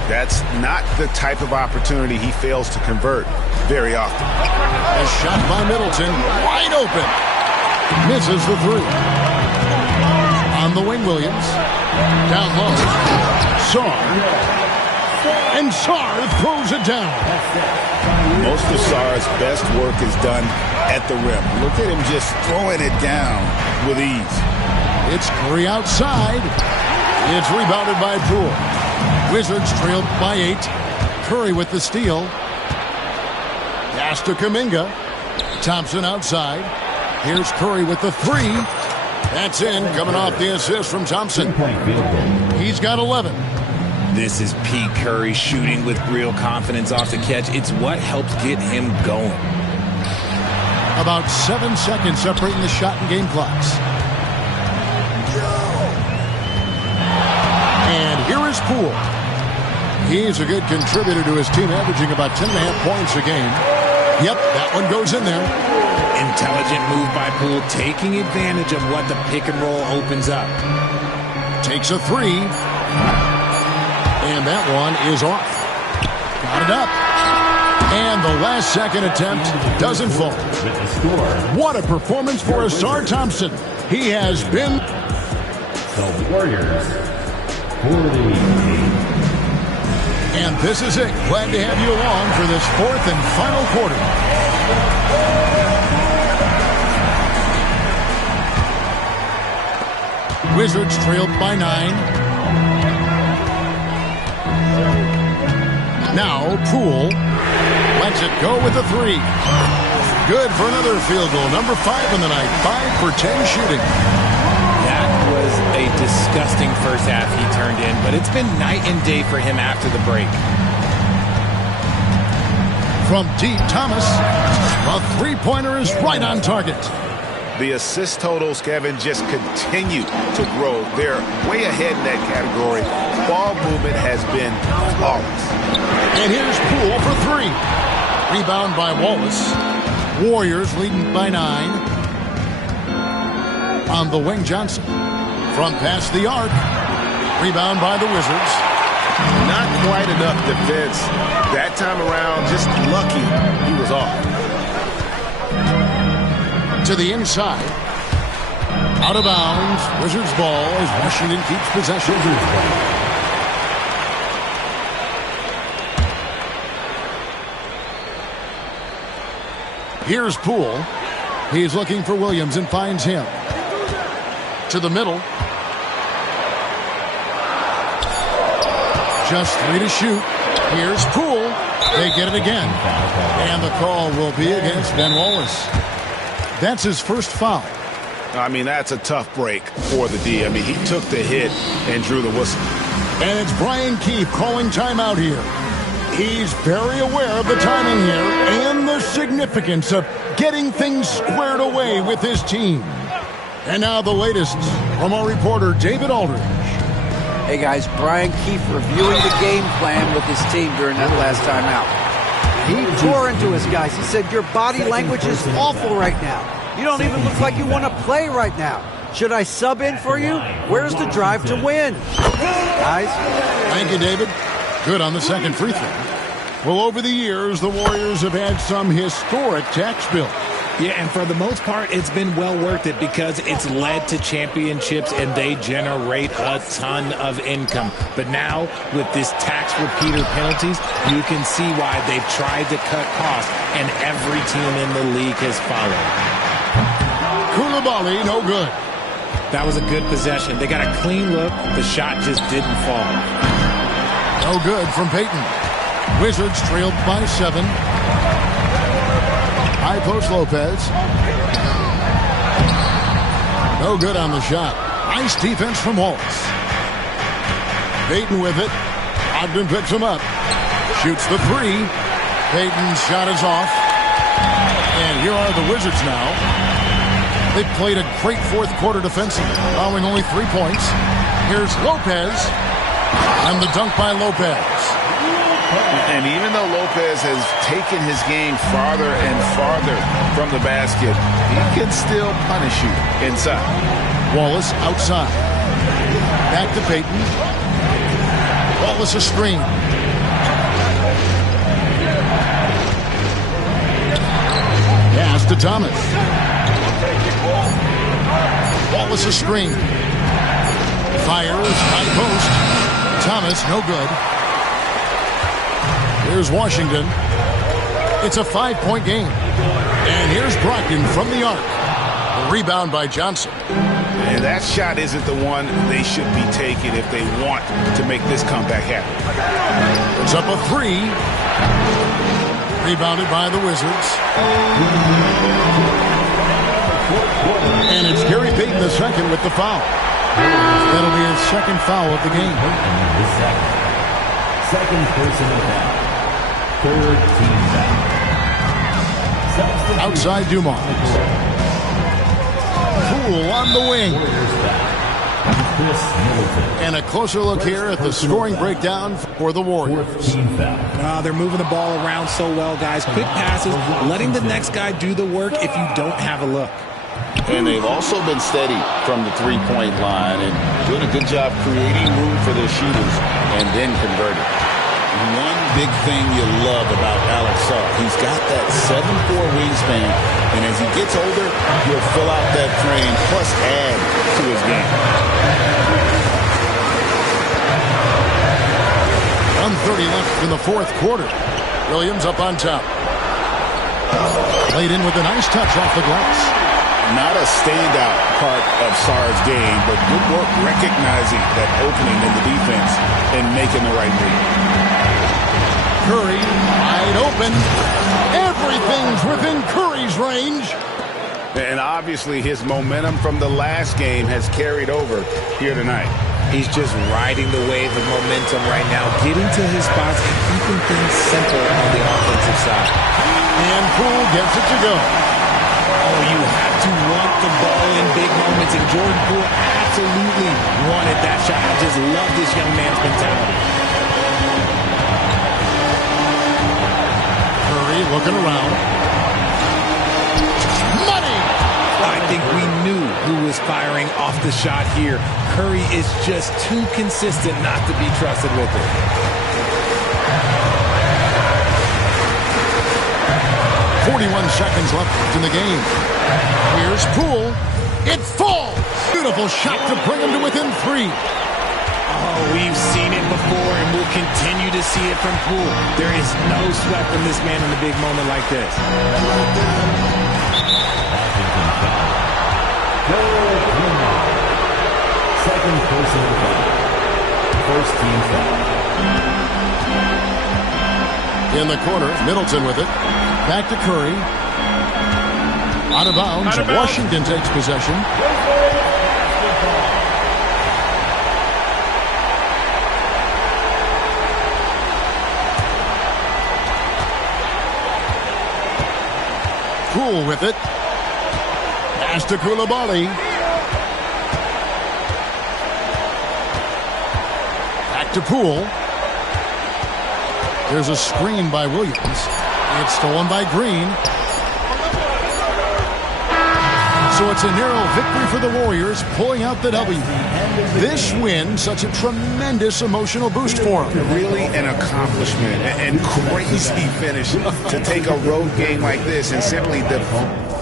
That's not the type of opportunity he fails to convert very often. A shot by Middleton, wide open. Misses the 3. On the wing, Williams. Down low. Sarr. And Sarr throws it down. Most of Sarr's best work is done at the rim. Look at him just throwing it down with ease. It's Curry outside. It's rebounded by Poole. Wizards trailed by 8. Curry with the steal. Pass to Kuminga. Thompson outside. Here's Curry with the 3. That's in, coming off the assist from Thompson. He's got 11. This is Pete Curry shooting with real confidence off the catch. It's what helps get him going. About 7 seconds separating the shot and game clocks. And here is Poole. He's a good contributor to his team, averaging about 10.5 points a game. Yep, that one goes in there. Intelligent move by Poole, taking advantage of what the pick and roll opens up. Takes a 3. And that one is off. Got it up. And the last second attempt doesn't fall. What a performance for Ausar Thompson. He has been the Warriors 48. And this is it. Glad to have you along for this 4th and final quarter. Wizards trailed by 9. Now Poole lets it go with a 3. Good for another field goal. Number 5 in the night. 5 for 10 shooting. That was a disgusting first half he turned in, but it's been night and day for him after the break. From deep, Thomas. A 3-pointer is right on target. The assist totals, Kevin, just continue to grow. They're way ahead in that category. Ball movement has been flawless. And here's Poole for 3. Rebound by Wallace. Warriors leading by 9. On the wing, Johnson. From past the arc. Rebound by the Wizards. Not quite enough defense. That time around, just lucky he was off. To the inside. Out of bounds. Wizards ball as Washington keeps possession. Here's Poole. He's looking for Williams and finds him. To the middle. Just 3 to shoot. Here's Poole. They get it again. And the call will be against Ben Wallace. That's his first foul. I mean, that's a tough break for the D. I mean, he took the hit and drew the whistle. And it's Brian Keefe calling timeout here. He's very aware of the timing here and the significance of getting things squared away with his team. And now the latest from our reporter, David Aldridge. Hey, guys, Brian Keefe reviewing the game plan with his team during that last timeout. He tore into us, guys. He said, your body language is awful right now. You don't even look like you want to play right now. Should I sub in for you? Where's the drive to win? Guys? Thank you, David. Good on the second free throw. Well, over the years, the Warriors have had some historic tax bills. Yeah, and for the most part, it's been well worth it because it's led to championships and they generate a ton of income. But now, with this tax repeater penalties, you can see why they've tried to cut costs, and every team in the league has followed. Coulibaly, no good. That was a good possession. They got a clean look. The shot just didn't fall. No good from Payton. Wizards trailed by 7. High post Lopez. No good on the shot. Nice defense from Wallace. Payton with it. Ogden picks him up. Shoots the 3. Payton's shot is off. And here are the Wizards now. They played a great fourth quarter defensively, allowing only 3 points. Here's Lopez. And the dunk by Lopez. And even though Lopez has taken his game farther and farther from the basket, he can still punish you inside. Wallace outside. Back to Payton. Wallace a screen. Pass to Thomas. Wallace a screen. Fires, high post. Thomas, no good. Here's Washington. It's a 5-point game. And here's Brogdon from the arc. The rebound by Johnson. And that shot isn't the one they should be taking if they want to make this comeback happen. It's up a 3. Rebounded by the Wizards. And it's Gary Payton II with the foul. That'll be his second foul of the game. Second personal foul. Third team foul. Outside Dumars. Poole on the wing. And a closer look here at the scoring breakdown for the Warriors. They're moving the ball around so well, guys. Quick passes, letting the next guy do the work if you don't have a look. And they've also been steady from the three-point line and doing a good job creating room for their shooters and then converting. One big thing you love about Alex Sarr, he's got that 7'4" wingspan, and as he gets older, he'll fill out that frame plus add to his game. 1:30 left in the fourth quarter. Williams up on top. Played in with a nice touch off the glass. Not a standout part of Sarr's game, but good work recognizing that opening in the defense and making the right move. Curry wide open. Everything's within Curry's range. And obviously his momentum from the last game has carried over here tonight. He's just riding the wave of momentum right now, getting to his spots and keeping things simple on the offensive side. And Poole gets it to go. Oh, you have to want the ball in big moments, and Jordan Poole absolutely wanted that shot. I just love this young man's mentality. Curry looking around. Money! I think we knew who was firing off the shot here. Curry is just too consistent not to be trusted with it. .41 seconds left in the game. Here's Poole. It falls! Beautiful shot to bring him to within 3. Oh, we've seen it before, and we'll continue to see it from Poole. There is no sweat from this man in a big moment like this. Second personal foul. First team foul. In the corner, Middleton with it. Back to Curry. Out of bounds. Washington takes possession. Poole with it. Pass to Coulibaly. Back to Poole. There's a screen by Williams. It's stolen by Green. So it's a narrow victory for the Warriors, pulling out the W. This win, such a tremendous emotional boost for them. Really an accomplishment and crazy finish to take a road game like this and simply defeat.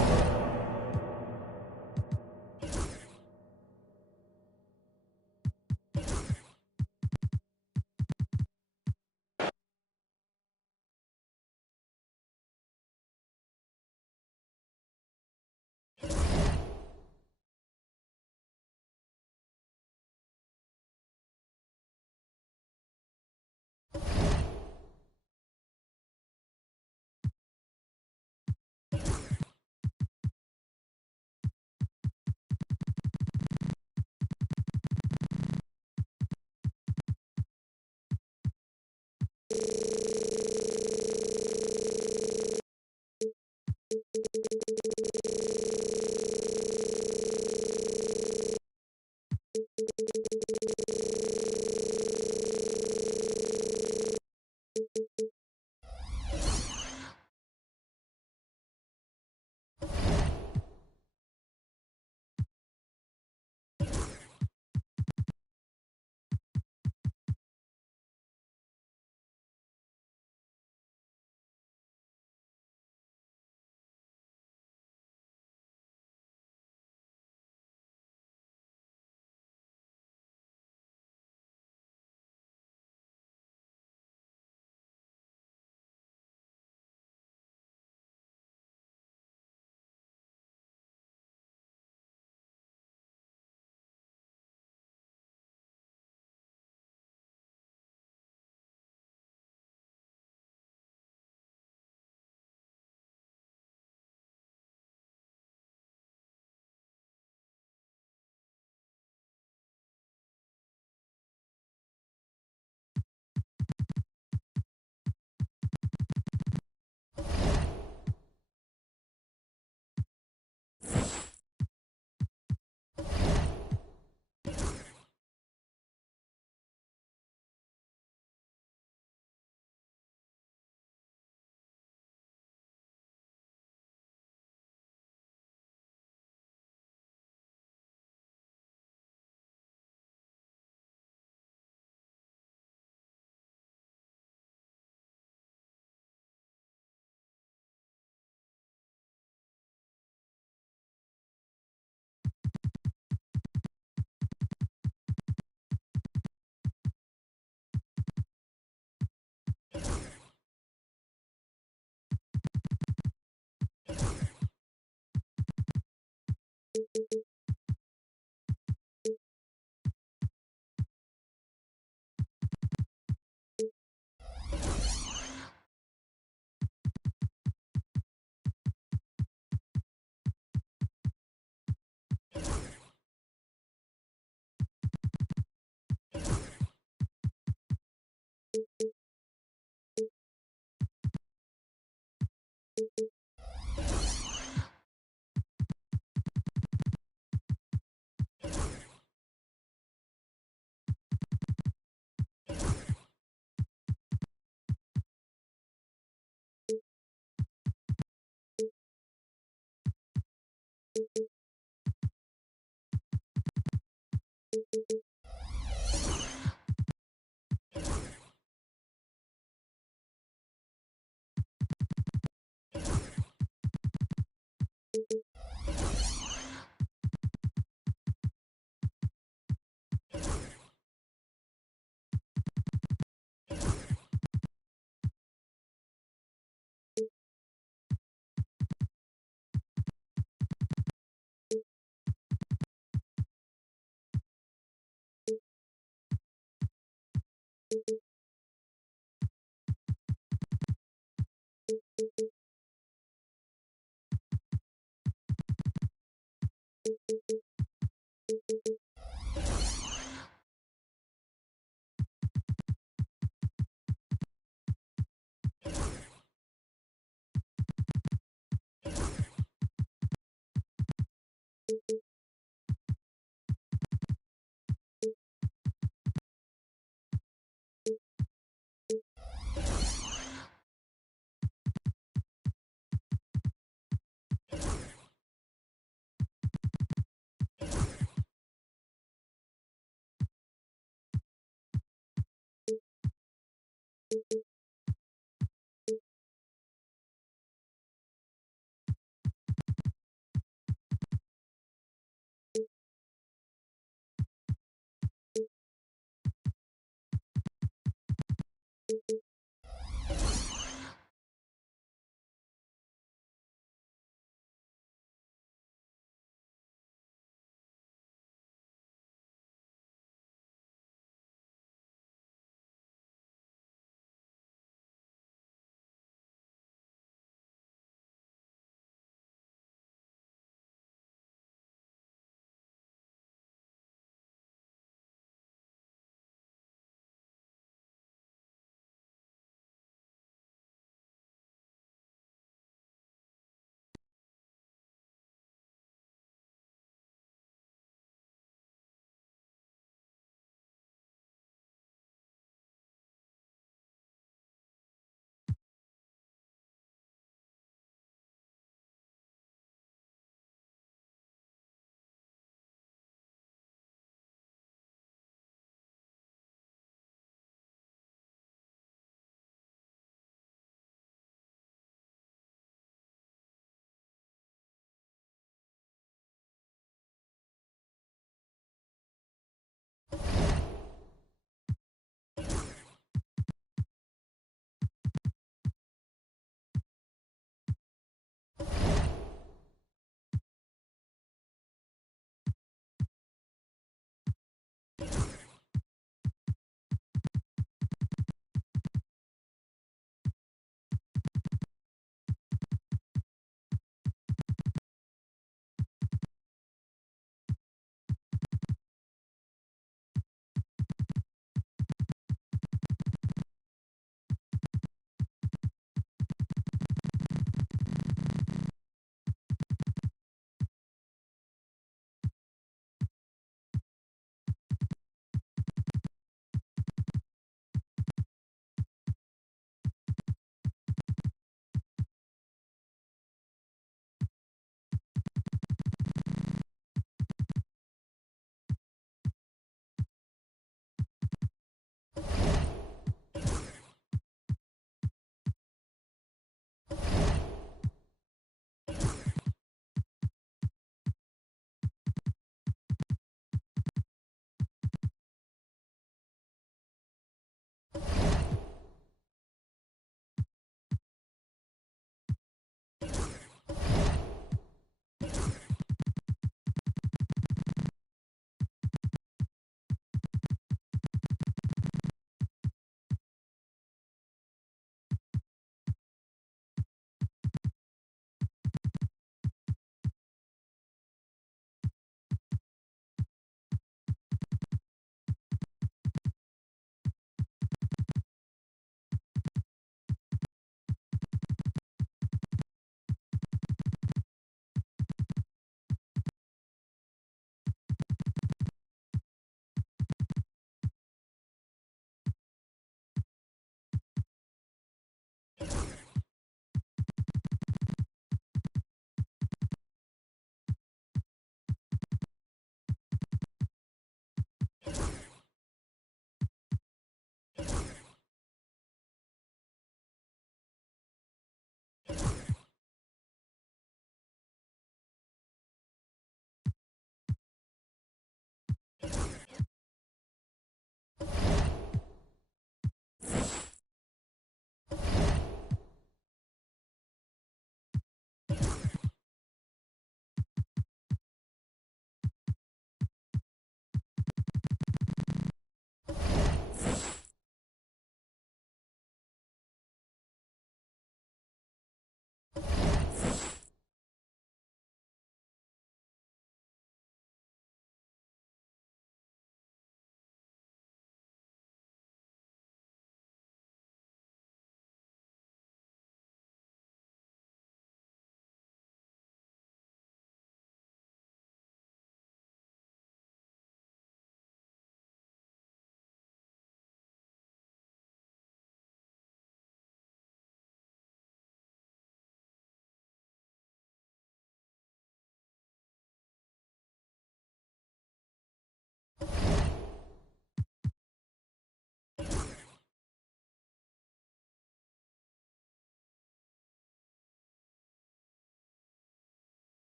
it.